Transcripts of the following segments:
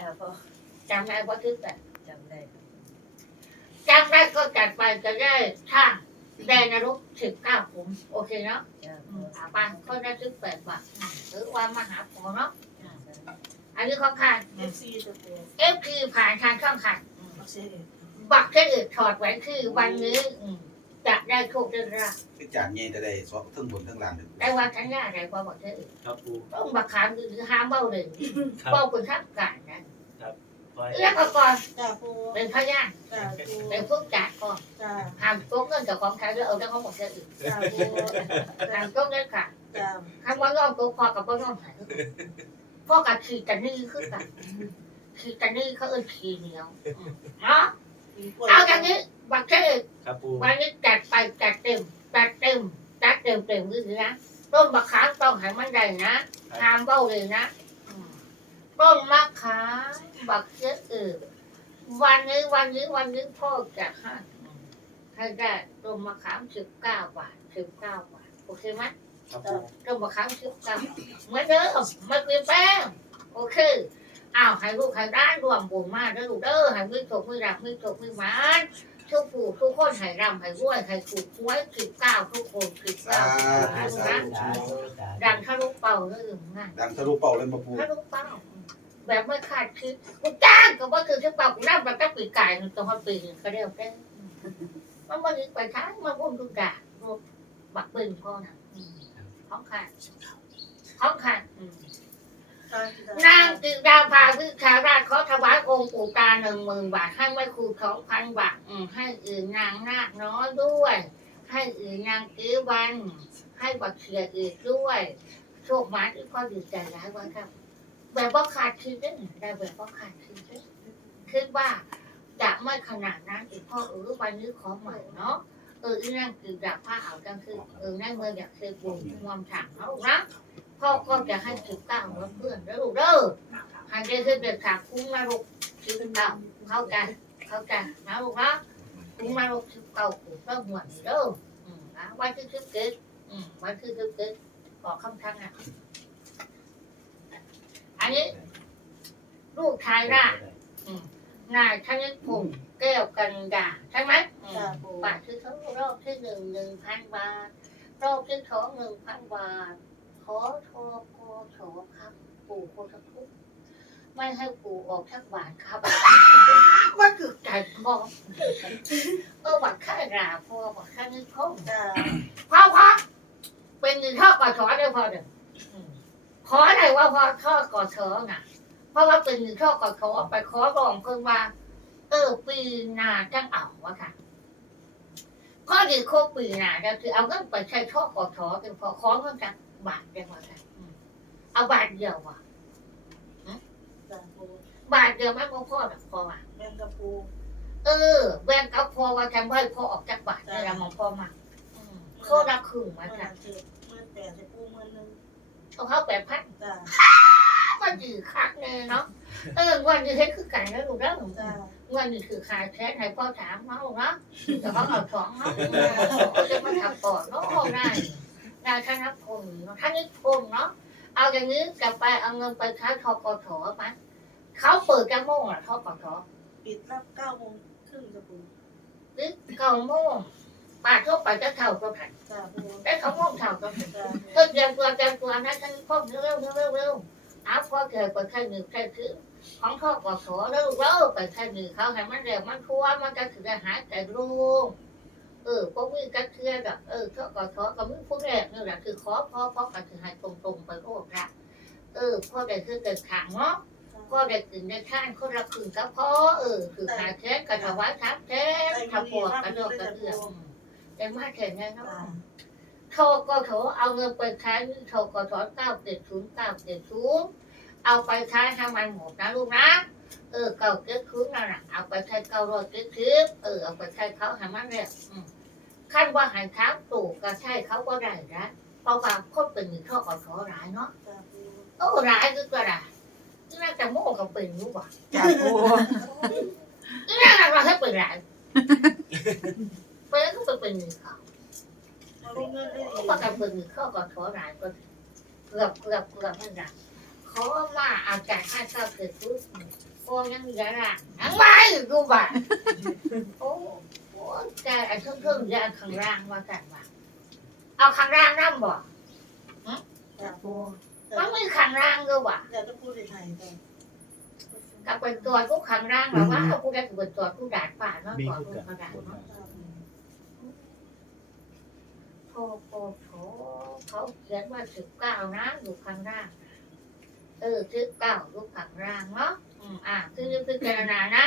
จ้าพ่อจำได้ว่าคือแบบจำได้ครับจำได้ก็จัดไปจะได้ช่างได้นรกสิบเก้าผม โอเคเนาะจ้าอืพ่อมอาบานก็ได้ซื้อแปดบาทอืมหรือว่ามหาพอเนาะจ้าอันนี้เขาขาดเอฟซีตัวพ่อเอฟคือผ่านทางช่องขาดเอาเสียเองบักเช่อื่นถอดแหวนคือวันนี้อืมจะได้โชคได้ราบคือจานใหญ่แต่ได้สองทั้งบนทั้งล่างเลยได้ว่าทัญญาได้กว่าบักเช่อื่นครับปูต้องบักขามคือห้ามเบ้าเลยครับเบ้าเป็นทักการนะ ขอให้แล้วก็ก่อนจ้าพ่อเป็นพยานจ้าพ่อเป็นพวกจัดก่อนจ้าห้ามโกงเงินจากของใครแล้วเอาแต่ของบักเช่อื่นจ้าพ่อห้ามโกงเงินค่ะจ้าคำว่าย่อมโกงพอกับว่าย่อมหายพ่อกับขี่กันนี่คือกันขี่กันนี่เขาเอิ้นขี่เหนียวอืมเนาะเอาอย่างนี้บักเช่อื่นครับปูวันนี้จัดไปจัดเต็มจัดเต็มจัดเต็มเต็มคือนะต้นมะขามต้องให้มันได้นะทามเบ้าเลยนะอืม ต้นมะขามบักเยอะเออวันนี้วันนี้วันนี้พ่อจะให้ให้ได้ต้นมะขามสิบเก้าบาทสิบเก้าบาทโอเคไหมครับปูต้นมะขามสิบเก้าเหมือนเดิมไม่เปลี่ยนแปลงโอเคอ้าวให้ลูกให้ร้านรวมบุญมาเด้อลูกเด้อให้มือถกมือรักมือถกมือหมาน ทุกผู้ทุกคนให้ร่ำให้รวยให้ถูกหวยสิบเก้าทุกคนสิบเก้านะดังทะลุเป่าเลยนะดังทะลุเป่าเลยมาปูทะลุเป่าแบบไม่คาดคิดกูจ้างก็ว่าคือที่เป่ากูร่ำแบบตั้งปีกายหนึ่งตัวปีหนึ่งก็เรียกได้มันมันอีกไปท้ายมันวุ่นทุกอย่างรวมบักเบิ่งพ่อน่ะอืมของขาดของขาดอืม นางจิดาภาวิชาราชขอถวายองค์ปู่ตาหนึ่งหมื่นบาทให้แม่ครูสองพันบาทอืมให้อื่นนางนาคน้อยด้วย ให้อื่นนางกีวัน ให้บักเชียอีกด้วยโชคมาที่ก็ดีใจร้ายวันครับ แบบว่าขาดคิดด้หนึ่งได้แบบว่าขาดคิดด้คิดว่าจะไม่ขนาดนั้นอีกพ่อเออวันนี้ขอใหม่เนาะเอออีนางกีดาผ้าเอาจังคือเออในเมืองอยากเคยบุญมวมถังเขานะ พ่อก็จะให้สิบเก้าแล้วเพื่อนแล้วลูกเด้อให้ได้ขึ้นเด็กขาคุ้งมาลูกสิบเก้าเข้าใจเข้าใจนะลูกนะคุ้งมาลูกสิบเก้าคุ้งก็หมดเด้ออืมนะวันที่สิบเจ็ดอืมวันที่สิบเจ็ดบอกคำทังอะอันนี้ ลูกชายได้นายธนิพงศ์แก้วกันดาใช่ไหมอืมจ้าพ่อบาทที่เขารอบที่หนึ่งหนึ่งพันบาท รอบที่สองหนึ่งพันบาทข อโทรโกโฉครับ ปู่โคตรทุกข์ไม่ให้ปู่ออกทักบาทครับมันคือใจพอเออบัตรค่าราพอบัตรค่าเงินคงจ้าพ่อพ่อเป็นเงินทอดก่อชอได้พอเด้ออืมขอได้ว่าพอทอดก่อชอน่ะ เพราะว่าเป็นเงินทอดก่อชอไปขอรองเพิ่งว่า เออ ปีหน้าจังเอาวะค่ะข้อดีโคกปีหน้าก็คือเอาเงินไปใช้ทอดก่อชอเป็นพอขอเงินจาก บาทได้พอค่ะอืมเอาบาทเดียวว่ะจ้าพ่อบาทเดียวไม่พอพอหรอกพอว่ะแม่กระปูเออแบ่งกับพอว่าจำไว้พอออกจากบาทนี่ละมองพอมาอืมข้อละครึ่งมาเมื่อค่ะเจ็ดเมื่อแปดจะปูเมื่อหนึ่งเอาเข้าแปดพันจ้ามันดีคักแน่เนาะเออวันนี้เฮ็ดคือกันแล้วลูกเด้อจ้าวันนี้คือขายแท้ให้พ่อถามเนาะลูกเนาะแต่เขาเอาสองเนาะเออจะมาทำก่อนเนาะได้ ได้ธนพลเนาะธนิพลเนาะเอาอย่างนี้กลับไปเอาเงินไปค้าทกทไหมเขาเปิดกันโมงอะทกทปิดรับเก้าโมงครึ่งจะปูหรือเก้าโมงป้าทั่วไปจะเท่าก็ผ่านจ้าพ่อได้เขาโมงเท่าก็ผ่านจ้าก็เตรียมตัวเตรียมตัวนะท่านพ่อเร็วเร็วเร็วเร็วเอาพอเกิดไปแค่หนึ่งแค่คือของทอกขอเร็วเร็วไปแค่หนึ่งเขาให้มันเร็วมันทั่วมันก็ถือหายใจรุ่ง เออพวกมีกัเทือแบบเออทอกขอกับมึงพวกแรกนี่แหละคือขอพ่อพ่อก็ถือให้ตรงตรงๆไปโอ้พระเออพ่อได้คือเกิดขังเนาะพ่อได้กินได้ท่านคนละคืนกับพ่อเออคือหาแท้กระถวายทับแท้ทับปวดกระโดดกระเดื่องแต่มาแข่งไงเนาะจ้าโทรกโถเอาเงินไปใช้นี่โทรกโถเก้าเจ็ดศูนย์เก้าเจ็ดศูนย์เอาไปใช้ให้มันหมดนะลูกนะ เออเก้าเจ็ดศูนย์นั่นน่ะเอาไปใช้เก้าร้อยเจ็ดสิบเออเอาไปใช้เขาให้มันเรียอืมขั้นว่าใหายเท้าตู่ก็ใช่เขาก็ได้นะเพราะว่าคนเป็นหนึ่งข้อกโถร้ายเนาะจ้าปูโอ้ร้ายก็ก็ได้นี่น่าจะโม่กับเป็นรู้ป่ะจ้าปูนี่น่าเราให้เป็นร้ายเป็นก็เป็นเป็นหนึ่งเขาเราได้เงินได้ดีว่ากันเป็นข้อก่อนขอหลายก็เกือบเกือบเกือบนั่นแหละขอมาอาจารย์ให้ข้าเกิดรู้ พ่อยังมีอะไรยังไม่ดูบ่าโอ้โหแกไอ้เครื่องเครื่องยาข้างล่างว่ากันว่าเอาข้างล่างนั่งบ่จ้าปูมันมีข้างล่างด้วยว่ะอยากจะพูดในไทยจ้ะกับเป็นตัวกูข้างล่างหรอว่ากูได้เป็นตัวกูด่าดป่าเนาะตัวกูกระดาษเนาะโทโทโทเขาเขียนว่าสิบเก้านะอยู่ข้างล่าง เออสิบเก้าอยู่ข้างล่างเนาะ อืมอะคือพิจารณานะ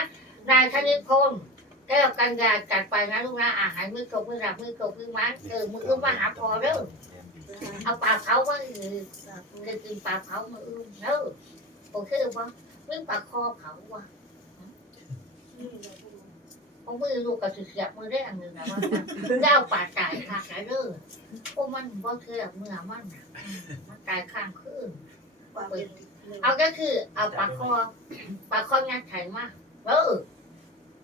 นายธนิพนธ์แก้วกันยาจัดไปนะลูกนะอ่าหายมือตกมือหลับมือตกมือมันเออมืออึ้งมาหาพอเด้อเอาปลาเผามาเออจะกินปลาเผามืออึ้งเด้อโอเคปะมือปลาคอเผาวะนี่จ้าปูเอามือลูกกับเสียบมือได้อันหนึ่งนะว่าเจ้าป่าตายค่ะเด้อโอ้มันบ่เชื่อเมื่อมันมันตายข้างคืนปาเป็น เอาก็คือ เอาปลาคอปลาคอยัดไข่มาเออ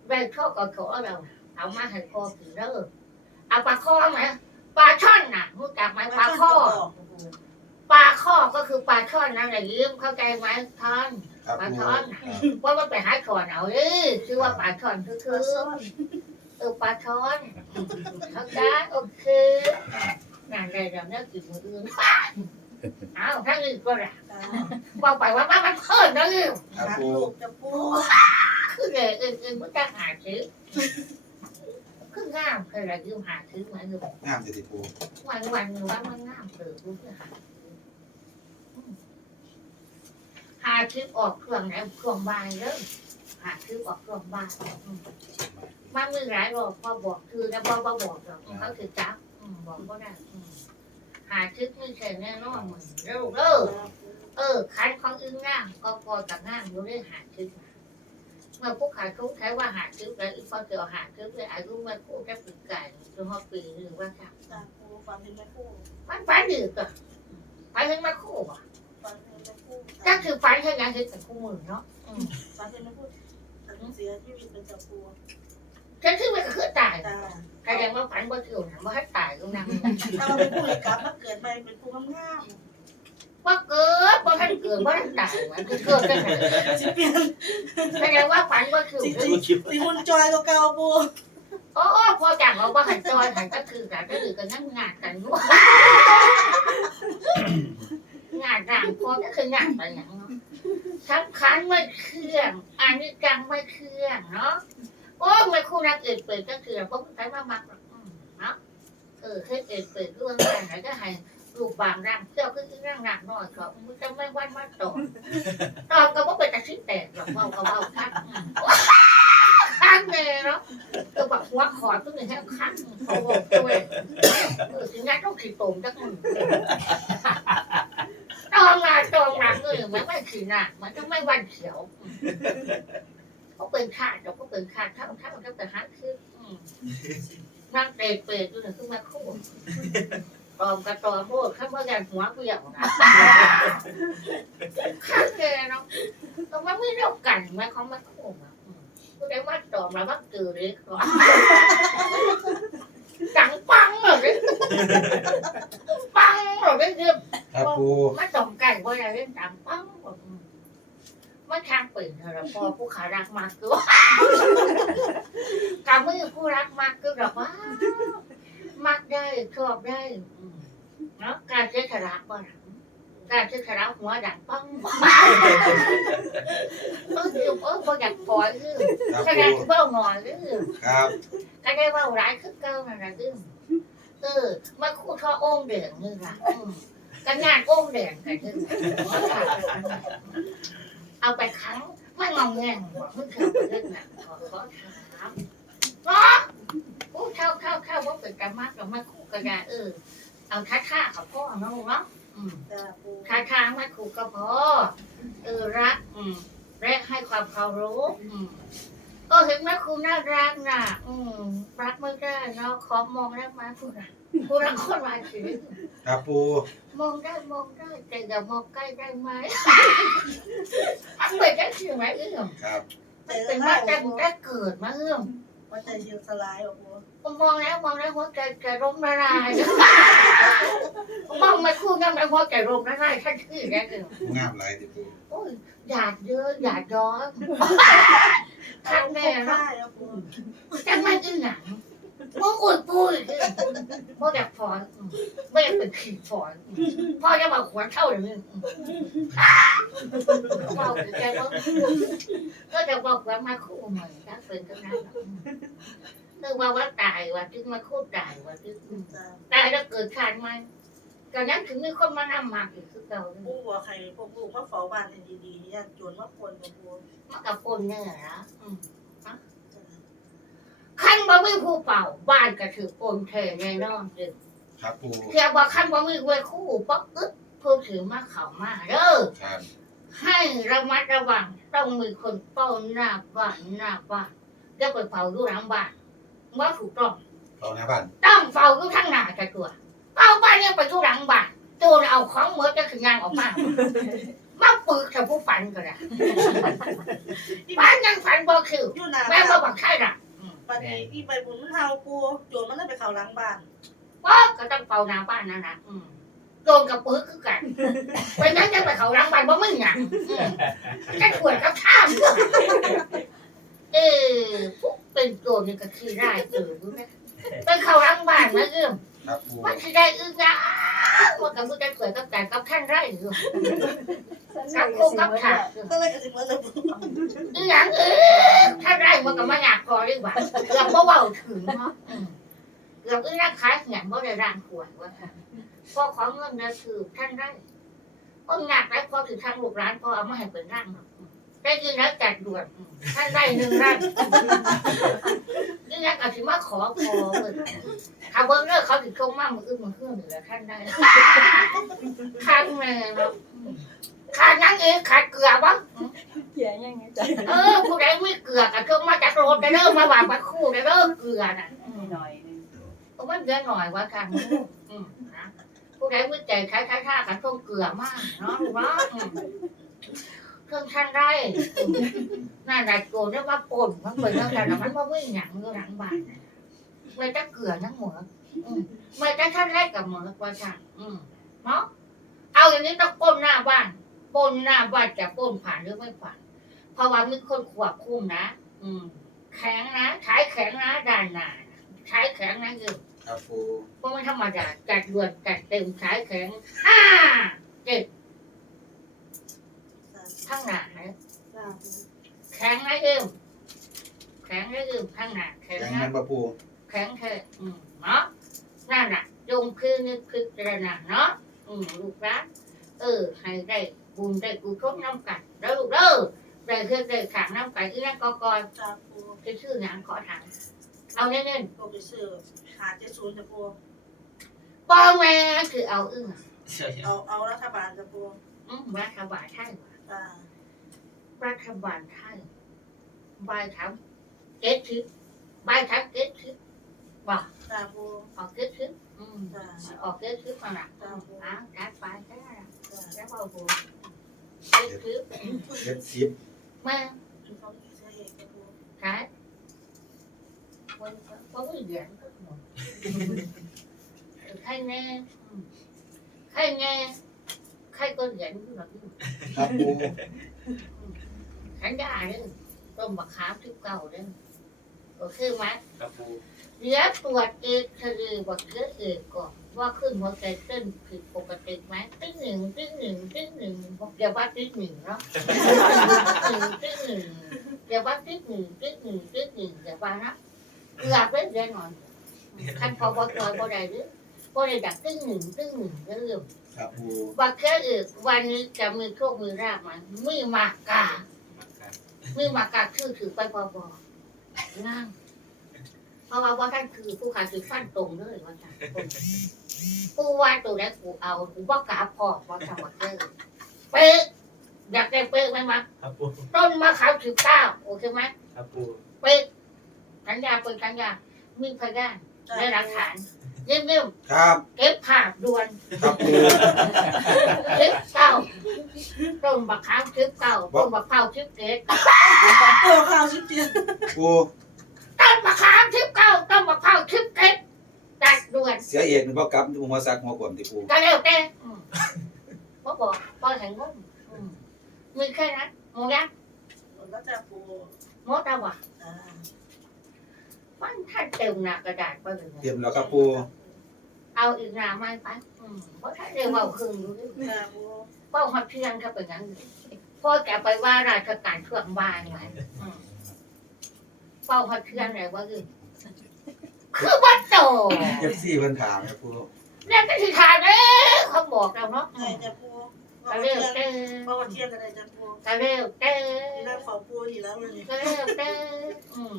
ได้ข้อกับขอเราเอามาให้คอกินเด้อเอาปลาคอไหมปลาช่อนน่ะรู้จักไหมปลาคอปลาคอก็คือปลาช่อนนั่นแหละยืมเข้าใจไหมท่อนครับปลาปูช่อนน่ะว่ามันไปหาช่อนเอาเลยชื่อว่าปลาช่อนคือคืคืออเออปลาช่อนเข้าใจโอเคงานใดเราเนี่ยกินมืออื่นเอาถ้าอื่นก็ได้จ้าบอกไปว่ามันเพิ่นนะอือครับรักปูลูกจ้าปูคือเลยอื่นอื่นมันจะหาซื้อคืองามคืออะไรยืมหาซื้อมาอยู่งามจะติปูวันวันหนึ่งว่ามันงามเกิดรู้คือหาหาซื้อออกเครื่องไหนเครื่องบายเด้อหาซื้อออกเครื่องบายอืมมันมีหลายบอกพอบอกคือแล้วพอบอกบอกหรอกเขาคือจับอืมบอกก็ได้อืม หาซื้อไม่ใช่แน่นอนมันเด้อเด้อเออคันของอึ้งง่างก็พอกับง่างอยู่ได้หาทึกเมื่อผู้ขายเขาใช้ว่าหาทึกแล้วอีกพอเจอหาทึกเลยอายุมันผู้แค่ปีไก่จนหอปีหรือว่าค่ะจ้าปูฟังเป็นแม่คู่มันฝันดื้อก็ฝันเห็นมาคู่อะฟังเป็นแม่คู่ก็คือฝันเห็นยังเห็นแต่คู่มือเนาะอืมฟังเป็นแม่คู่เสียชีวิตเป็นจ้าปู ฉันคือมันก็คือตายจ้าแสดงว่าฝันว่าถือนะว่าให้ตายตรงนั้นถ้าเราเป็นผู้เอกลับมาเกิดมาเป็นผู้งามว่าเกิดว่าท่านเกิดว่าท่านตายมันคือเกิดได้ไงสิเปลี่ยนแสดงว่าฝันว่าถือสิมุนจอยก็เก่าปูโอ้พอจังเราว่าหันจอยหันก็คือแต่ก็คือกันนั่งงานกันด้วยงานร่างพอก็คืองานไปอย่างเนาะสำคัญไม่เครื่องอันนี้จังไม่เครื่องเนาะ โอ้ไม่คู่นักเอกเปิดก็คือเพราะใช้มามักหรอกอืมเนาะเออเคยเอกเปิดเรื่องอะไรไหนก็ให้ลูกบางร่างเที่ยวก็คือร่างหนักหน่อยเขามันจะไม่วันมาตอบตอบก็ว่าเป็นอาชีพแตกหรอกเมาก็เมาคัดคัดเลยเนาะเออแบบหัวขอดตัวหนี้ให้คัดเขาบอกด้วยเออถึงงั้นต้องขีดตมจักมือตองมาตองหลังเลยมันไม่ขีดหนักมันก็ไม่วันเขียว เขาเป็นขาดเราก็เป็นขาดเท่าเท่าเท่าแต่ฮัทคืออืมนั่งเตะเปรตอยู่เนี่ยคือมาคู่ตอมกระตอมโบดข้าว่าการหัวเปรี้ยวนะขาดเลยเนาะแต่ว่าไม่เท่ากันไหมเขามาคู่อะอืมก็ได้ว่าตอมแล้วว่าเจอเลยก่อนจังปังเลยปังเลยเรื่องครับปูมันตรงไก่ว่าอะไรเล่นตามปังหมด มันทางเปิดเธอพอผู้ขารักมากคือว่ากามือผู้รักมากคือแบบว่ามักได้ชอบได้อืมเนาะการเสียสละบ่หลังการเสียสละหัวดังปังเออคือเออพออยากปล่อยคือครับแสปูดงเบ้าหน่อยคือครับก็ได้เว่าร้ายคือเก่านั่นแหละคือเออมาคู่ทอองค์เด่งนี่ล่ะอืมกันงานองค์เด่งกันคือ เอาไปครั้งไม่งองแงงหัวมึงเคยไปเล่นน่ะขอขอถามเนาอู้เข้าเข้าเข้าว่าเป็นกรรมะกับมาคู่กันได้เออ เอาท่าท่ากับพ่อเนาะเนาะอืมจ้าปูท่ามาคู่กับพ่อเออรัก อืมและให้ความเคารพอืมก็เห็นแม่ครูน่ารักน่ะ อืมรักไม่ได้เนาะขอมองได้ไหมผู้รักผู้รักคนมาสิครับปู มองได้มองได้แต่อย่ามองใกล้ได้ไหมเป็นได้สิไหมเอื้อมครับเจอเป็นหน้ามาแต่ปูได้เกิดมาเอื้อมว่าใจเชียวสลายอะปูผมมองแล้วมองแล้วหัวใจจะร่มละลายมองมาคู่ยังไงหัวใจร่มละลายท่านชื่อแล้วเอองามหลายติปูโอ้ยหยาดเยอะหยาดย้อนข้างแม่เนาะได้อะปูจังมันอึ้งหนัง มึงอุดปุยพ่ออยากถอนไม่อยากเป็นขีดถอนพ่อจะมาขวานเท่าอย่างนี้พ่อแกก็ก็จะบอกว่ามาคู่ใหม่ถ้าเป็นก็นั้นนึกว่าว่าตายว่าถึงมาคู่ตายว่าถึงจ้ะตายแล้วเกิดขาดไหมตอนนั้นถึงมีคนมานำมาอีกคือเก่าเลยปูว่าใครพวกลูกมาเฝ้าบ้านให้ดีๆย่านจวนมาคนกับปูมากับคนเนี่ยนะอืม ขั้นบ่มีผู้เป่า บ้านก็ถือปนเทแน่นอนเลยครับปูเพียงว่าขั้นบ่มีไว้คู่ปักอึดผู้ถือมาเขามาเด้อครับให้ระมัดระวังต้องมีคนเฝ้าหน้าบ้านหน้าบ้านอย่าไปเฝ้าอยู่หลังบ้านว่าถูกต้องเราหน้าบ้านต้องเฝ้าอยู่ทางหน้าแต่ตัวเฝ้าบ้านเนี่ยไปอยู่หลังบ้านโจรเอาของเหมือนจะขึงยางออกมามาปึกกับผู้ฝันก็ได้บ้านยังฝันบ่คืออยู่หน้าแม่บ้านบ่บักใช่ละอืม ปนี้พี่ใบบุญมันเฮาปูโจรมันได้ไปเข้าหลังบ้านว่าก็ต้องเฝ้าหน้าบ้านนั่นนะอืมโจรกับปื้อคือกันไปนั่นจะไปเขาหลังบ้านบ่มึงหยังอืมจะขวดกับข้ามเออพวกเป็นโจรนี่ก็คือได้เจอรู้นะไปเข้าหลังบ้านนะเอื้อมครับปู มันสิได้อึ้งอะ ว่ากับมึงจะขวดกับการกับท่านไรอยู่กับโคกกับขาอยู่ก็เลยกระสิบเมื่อเลยปูอีหยังเออท่านไรมันก็มาอยากพอดีกว่าเกือบบ่เว้าถึงเนาะอืมเกือบอึ้งนักขายเหียนบ่ได้ร่างขวดว่าค่ะพอขอเงินนะคือท่านไรก็หนักแล้วพอถึงทางลูกร้านพอเอามาให้เป็นร่างเนาะอืม ได้ยินแล้วจัดด่วนอืมท่านได้หนึ่งร่างนี่นักอาชิมาขอพอเลยถ้าเบิ้งเลิกเขาถึงชงมากมืออึ้งมือเครื่องเหนือท่านได้ขาดแม่เนาะอืมขาดนั่งเองขาดเกลือบ้างเขียนยังไงจ๊ะเออผู้ใดไม่เกลือก็ต้องมาจากรถได้เริ่มมาหวานมาคู่ได้เริ่มเกลือน่ะอืมหน่อยนึงเพราะมันเยอะหน่อยว่ากันอืมนะผู้ใดไม่ใจใช้ใช้ท่ากันต้องเกลือมากเนาะลูกเนาะอืม เครื่องชั้นได้อืมน่าดัดโกนได้ว่าป่นมันเหมือนกันแต่มันว่าไม่หนังอยู่หลังบ้านน่ะไม่จะเกลือทั้งหมดอืมไม่จะท่านแรกกับหมดว่าจ้ะอืมเนาะเอาอย่างนี้ต้องปล้นหน้าบ้านปล้นหน้าบ้านจะปล้นผ่านหรือไม่ผ่านเพราะว่ามีคนควบคุมนะอืม แข็งนะใช้แข็งนะด้านหน้าใช้แข็งนะคือครับปูเพราะมันธรรมดาจัดด่วนจัดเต็มใช้แข็งห้าเจ็ด ข้างหน้านะจ้าปูแข็งนะเอิมแข็งนะเอิมข้างหน้าแข็งแข็งนะ มันปะปูแข็งเธอะอืมเนาะนั่นน่ะจงคือนึกคือเจรณาเนาะอืมลูกรักเออ ให้ได้บุญได้กุศลน้ำกันแล้วลูกเด้อได้เพื่อได้ขางน้ำกันที่นั่นก็ก่อนจ้าปูจะชื่อหยังขอถามเอาเน้นปูไปซื้อหาเจ็ดศูนย์จ้ะปูๆป้อแม่คือเอาอึ้งอะเอาเอารัฐบาลจ้ะปูอืมรัฐบาลไทยว่ะจ้า รัฐบาลไทยใบถามเก็ตทิปใบถามเก็ตทิปว่าจ้าปูออกเก็ตทิปอืมจ้าออกเก็ตทิปมาละจ้าปูอะจัดไปแค่นั้นจ้าแล้วเอาหัวเก็ตทิปเจ็ดสิบแม่เขาใช้เองจ้ะปูขายคนเขาไม่เหรียญก็หมดใครแน่อืมใครแน่ใครก็เหรียญก็แบบนี้ครับปูขันยาเด้อต้มบักขามทิพเก่าเด้อโอเคไหมครับปูเดี๋ยวตรวจเอกทะเลบักเชื้อเอกก่อนว่าขึ้นหัวใจเต้นผิดปกติไหมติ๊งหนึ่งติ๊งหนึ่งติ๊งหนึ่งเดี๋ยวว่าติ๊งหนึ่งเนาะติ๊งหนึ่งติ๊งหนึ่งเดี๋ยวว่าติ๊งหนึ่งติ๊งหนึ่งติ๊งหนึ่งเดี๋ยวว่านะเกือบเล่นเดี๋ยวหน่อยขั้นพอพอจอยพอได้หรือพอได้ดักติ๊งหนึ่งติ๊งหนึ่งเรื่อง ครับปูบักเชื้อเอกวันนี้จะมีโชคมีราบไหมมีมากกามาครับมีมากาชื่อถือไปพอบอกนั่งเพราะว่าว่าท่านคือผู้ขาคือฟันตรงเลยว่าท่านผู้ว่าตัวแรกกูเอากูว่ากาพอว่าทำว่าเจอเป๊ะอยากได้เป๊ะไหมมะครับปูต้นมะขามสิบเก้าโอเคไหมครับปูเป๊ะสัญญาเป็นสัญญามีพยานและหลักฐาน เริ่มครับๆเก็บผาด่วนครับเก็บเก่าต้มบักขามเก็บเก่าต้มบักเผาเก็บเก็บเออข้าวชิ้นเดียวต้มบักขามเก็บเก่าต้มบักเผาเก็บเก็บตัดด่วนเสียเอ็นี่บ่กลับหัวสักหัวกลมติปูก็เล้วเต่อืมบ่บอกบ่เห็นงมอืมีแค่นั้นหมดยังแล้วจะปูมดแตาววะอ่ มันท่านเต็มหน้ากระดาษไปเลยเตรียมแล้วครับปูเอาอีกหน้าไม้ไปอืมเพราะท่านเรียกว่าคืนอยู่ดิจ้าปูเป้าหัดเทียนก็เป็นอย่างนี้พ่อจะไปว่าราชการช่วงบ่ายไงอืมเป้าหัดเทียนไหนว่าคือคือวัดโตเอฟซีเพิ่นถามครับปูเนี่ยก็ที่ทานเอ้เขาบอกเราเนาะใช่จะปูกระเร็วเต้เพราะว่าเที่ยงกันเลยจะปูกระเร็วเต้ที่นั่นเขาปูอยู่แล้วเลยกระเร็วเต้อืมอืม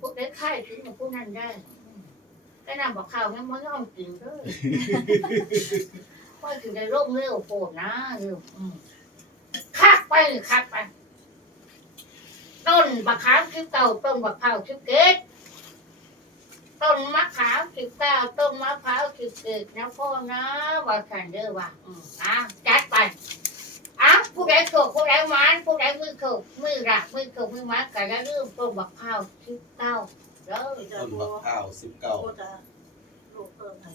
พวกเด็กไข่ถึงพวกนั้นได้อืมก็นำบอกข่าวงั้นมันก็ต้องกินด้วยว่าถึงได้ร่มเร็วโผล่นะเร็วอืมคักไปคักไป ต้นมะขามสิบเก้าต้นมะพร้าวสิบเกตต้นมะขามสิบเก้าต้นมะพร้าวสิบเกตนะพ่อนะว่าสันเด้อว่าอืมอะจัดไป อะผู้ใดโขกผู้ใดหวานผู้ใดมือโขกมือรักมือโขกมือหวานก็จะเริ่มต้นมะพร้าวสิบเก้าเด้อจะต้นปูบักข้าวสิบเก้าปูจะลูกเพิ่มให้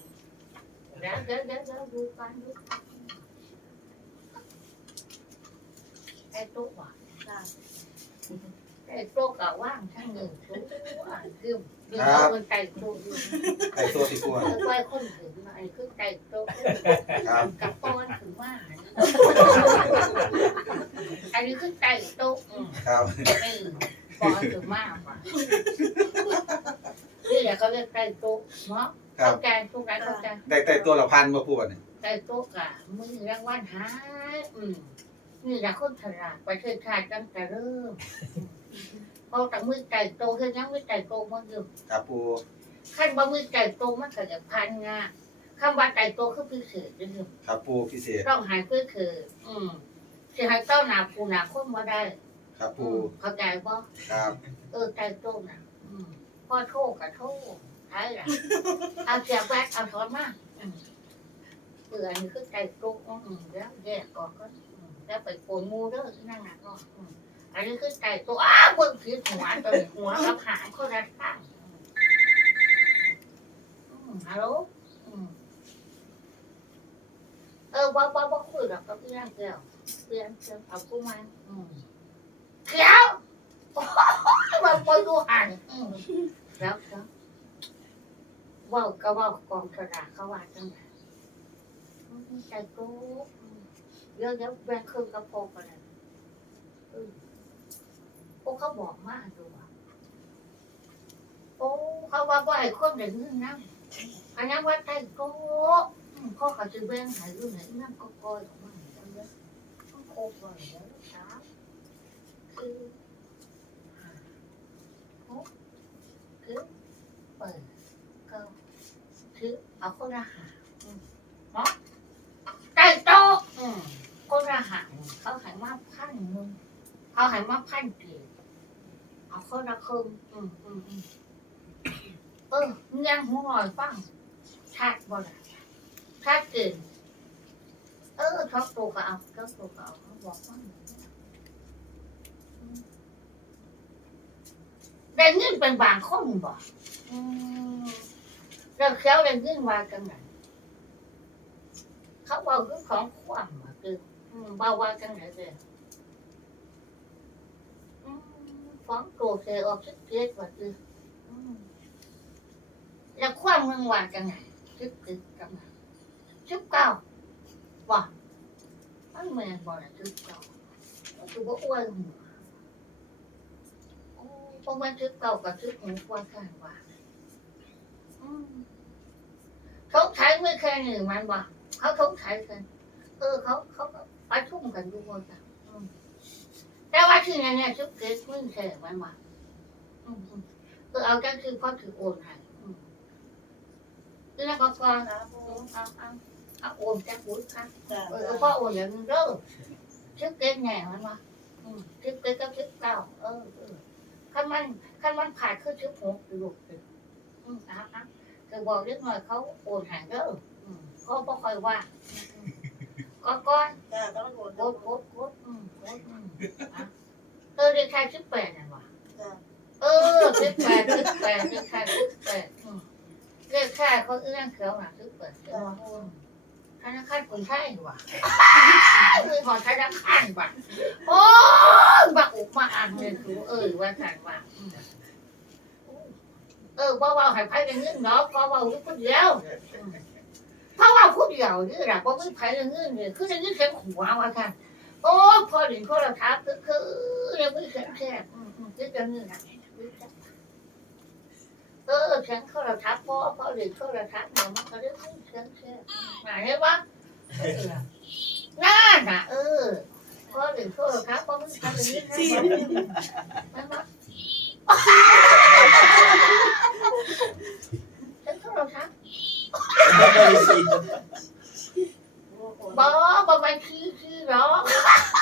เดี๋ยวเดี๋ยวเดี๋ยวเดี๋ยวดูกันดูกันไอ้ตุ๊กว่ะจ้าไอ้ตุ๊กก็ว่างทั้งหนึ่งตุ๊กว่างคือคือเขาเป็นไก่ตุ๊กอยู่ไก่ตัวที่ปูเออไว้คนถึงมาไอ้คือไก่โตะครับกับป้อนถึงว่า อันนี้คือไก่โตะอืมครับเออป้อนถึงมากกว่านี่แหละเขาเรียกไก่โตะเนาะครัเข้าบใจทุกร้านเข้าใจ ได้แต่ตัวละพันบ่ปูบัดนี้ไก่โตะกะมือรางวัลหายอืมนี่แหละคนฉลาดประเทศชาติตั้งแต่เริ่มพอแต่มือไก่โตคือยังมือไก่โตมันอยู่ครับปูขั้นว่ามือไก่โตมันก็จะพันงา คำว่าไก่โตคือพิเศษนี่คือครับปูพิเศษ ต้องหายเพื่อคือ อืมสิให้เต้าหนาปูหนาคนมาได้ครับอืปูมเข้าใจบ่ครับเออใจโตน่ะอืมพ่อโทษกับโทษใช่ล่ะเอาเสียบแวกเอาถอนมาอืมเปื่อนนี่คือใจโตอืมแล้วแยกออกก็อืมแล้วไปโกนงูเด้อที่นั่นน่ะก็อืมอันนี้คือใจโตอ้าวเบิ่งผิดหัวตัวนี้หัวกับหางคนละข้างอืมฮัลโหลอืม เออบ่บ่บ่คุยหรอกกับพี่นั่งเกี่ยวเปลี่ยนเปลี่ยนเอากูมาอืมเขียวโอ้ยมันปดูหันอืมแล้วแล้วเว่าก็ว่ากองกระดาษเขาว่าจังไงใจกูเยวเดี๋ยวแบ่งครึ่งกับโปกันเลยอืมโอ้เขาบอกมากดูว่าโอ้เขาว่าว่าไอ้คนเด็กนี่นะอันนั้นว่าใจกู อืมเขาก็จะแบ่งหายรู้ไหนนั่นก็คอยของมันจังเลยต้องโคบเลยแล้วครับคือหาหกคือเปิดเก้าคือเอาคนละหาอืมเนาะใต้โต๊ะคนละหาเขาหายมาพันหนึ่งเขาหายมาพันเกียเอาคนละครึ่งอืมอืมอืมเออยังหัวหน่อยฟังชัดบ่ล่ะ ชัดเกินเออชอบตัวก็เอาชอบตัวก็เอาเขาบอกว่าได้เงินเป็นบางคนบ่อืมแล้วเขาได้เงินวาจังไหนเขาบอกเรื่องของความว่าคือบ่าวาจังไหนเลยฟ้องตัวเสียออกสิเกียว่าคือแล้วความมึงวาจังไหนสิบกิจังไหน สิบเก้าว่าอันแมนบ่ได้ถึกเก่าคือบ่อ้วนหัวโอ้บ่แม่นถึกเก่ากับถึกหมูกว่ากันว่าอืมเขาใช้ไม่แค่หนี้มันบ่ะเขาสงสัยกันเออเขาเขาก็ประชุมกันอยู่ว่าจ้ะแต่ว่าที่นั่เนี่ยชุดเกิดมึงแท้มันว่าเออเอาจังคือพ่อถือโอนให้แล้วก็ก่อนครับปู เอาโอนจักบุญค่ะเออพ่อโอนอย่างนึงเด้อชิปเก็ตแง่มันวะอืมชิปเก็ตกับชิปเก้าเออเออขั้นมันขั้นมันผ่านคือชิปหกลูกอืมเอะอะคือบอกเล็กน้อยเขาโอนหายเด้ออืมเขาบ่ค่อยว่าอืมก็ก้อนจ้าต้องโดนกดกดกดอืมกดอืมเออเด็กชายชิปแปดนั่นวะเออชิปแปดชิปแปดเด็กชายชิปแปดเรียกค่าเขาเอื้อนเขาหนักคือเปิดเสื้อ ธนาคารกรุงไทยว่ะคือขอธนาคารว่ะโอ้บักอุกมาอ่านเงินคือเออว่าสั่นว่ะเออว่าว่าให้ไพ่เป็นเงินเนาะเพราะว่าวิพูดเดียวเพราะว่าพูดเดียวนี่แหละว่าไม่ไพ่เป็นเงินเนี่ยคือจะยึดเสียงหัวว่าค่ะโอ้พอถึงพอเราทักคือคือยังไม่เสียงแค่คือจะเงินอะ เออเสียงโทรทัศน์พ่อพ่อหรือโทรทัศน์เนี่ยมันก็เรื่องเสียงเสียงไหนวะน่าน่ะ เออพ่อหรือโทรทัศน์พ่อมันทำอย่างนี้นะมันว่าเสียงโทรทัศน์บอบอไปขี้ขี้หรอ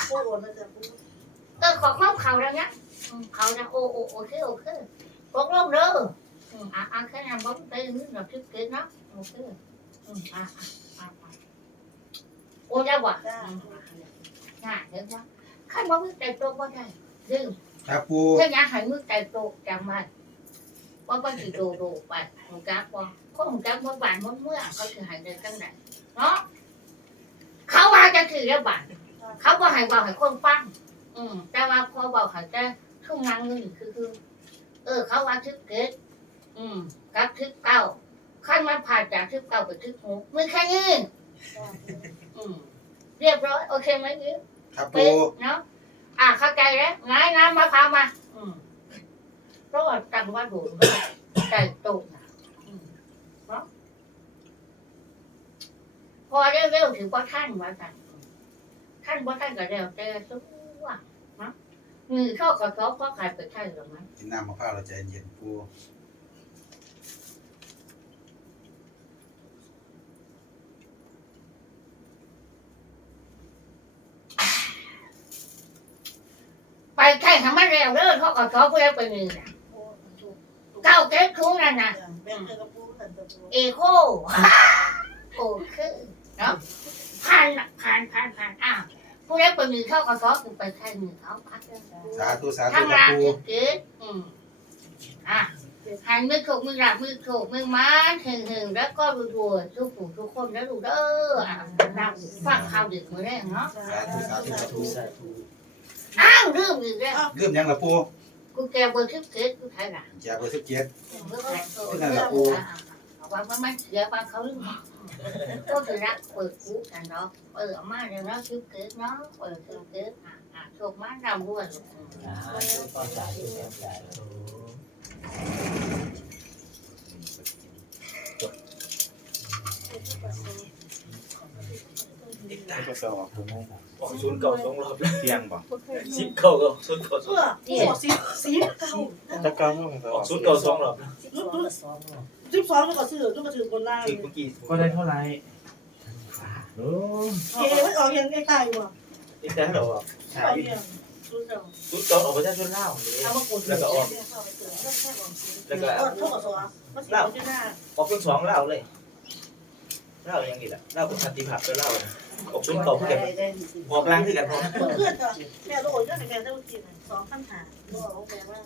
ปูโอนมาจากปูเออขอครอบเขาแล้วเนี่ยอืมเขาจะโอโอโอเคโอเคตกลงเด้อ อืมอะอะแค่นั้นบ่ไปนึกหน่อยคิดเกินเนาะโอเคอืมอะอะอะอะโอ้ยว่ะจ้าน่าเห็นว่าขั้นว่ามึงแต่งตัวบ่ได้ดื้อครับปูถ้าอยากให้มึงแต่งตัวจำไว้ว่าบ่สิโดโดไปหงกักบ่คนหงกักบ่บานบ่เมื่อเขาสิให้ได้จังได๋เนาะเขาว่าจะถือแล้วบานเขาบ่ให้เว้าให้คนฟัง อืม แต่ว่าพอเว้าให้แต่ทุ่งนางนี่คือคือ เออ เขาว่าทึกเกิด อืมกับทึกเก้าขั้นมันผ่านจากทึกเก้าไปทึกหกมือแค่นี้อืมเรียบร้อยโอเคไหมยิ้มครับปูเป๊ะเนาะอะเข้าใจแล้วงายน้ำมะพร้าวมา อืมเพราะว่าตังว่าโดนใจตกนะอืมเนาะพอเร็วๆถึงว่าท่านว่าท่านท่านว่าท่านก็แล้วแต่สู้ว่าเนาะมือเข้ากับเขาเพราะใครไปใช่หรือไม่กินน้ำมะพร้าวเราใจเย็นปูไปใช่ทำไมเร็ วเด้อเขากับเขาเพื่อไปหนึ่งน่ะเก้าเก็ดคุ้งนั่นน่ะแบ่งเงินกับปูหันกับปูเอโคโอ้คือเนาะพันน่ะพันพันพันอ้าวผู้ใดไปหนึ่งเขากับเขากูไปใช่หนึ่งเขาพักเด้อสาธุสาธุทางครับร้านปูคือเกิดอืมอะหันมือโขกมือหลับมือโขกมือม้านหึงหึงแล้วก็ดูดูทุกผู้ทุกคนแล้วดูเด้ออะเราฟังข่าวดึกมือแรกเนาะสาธุสาธุสาธุอ้าวลืมอีกแล้วเริ่มยังละปู กูแกเบอร์ที่เกิดกูไทยละแจกเบอร์สิบเจ็ดเบอร์แรกเอาว่ามันเสียบางเขาลืมก็คือรักเปิดกูกันเนาะเออมาเดี๋ยวเราคิดเกิดเนาะเปิดคิดเกิดอะอะโชคมาเราด้วยอ อกศูนย์เก่าสองรอบแล้วเที่ยงบ่บ่เคยสิบเก่าก็ศูนย์เก่าสองเพื่อปูบอกสิสิบเก้าจะก้าวเข้าไปออกศูนย์เก่าสองรอบแล้วสิบสองมันก็ซื้อมันก็ถือคนล่างถึงเมื่อกี้ก็ได้เท่าไหร่โอ้เก๋ไม่ออกยังใกล้ๆว่ะอีกแต่เราออกออกยังรู้จักศูนย์เก่าออกประชาชนเล่าเลยเอามากดแล้วก็ออกแล้วก็โทษกับสวมันสิเอาที่หน้าออกเป็นสองเล่าเลยเล่าอย่างนี้แหละเล่าเป็นสันติภาพก็เล่า ออกศูนย์เก่าเพื่อนออกล่างที่กันพอ เพื่อนก็แม่โอนก็ในแม่ได้กินสองขั้นหาบอกแม่ว่า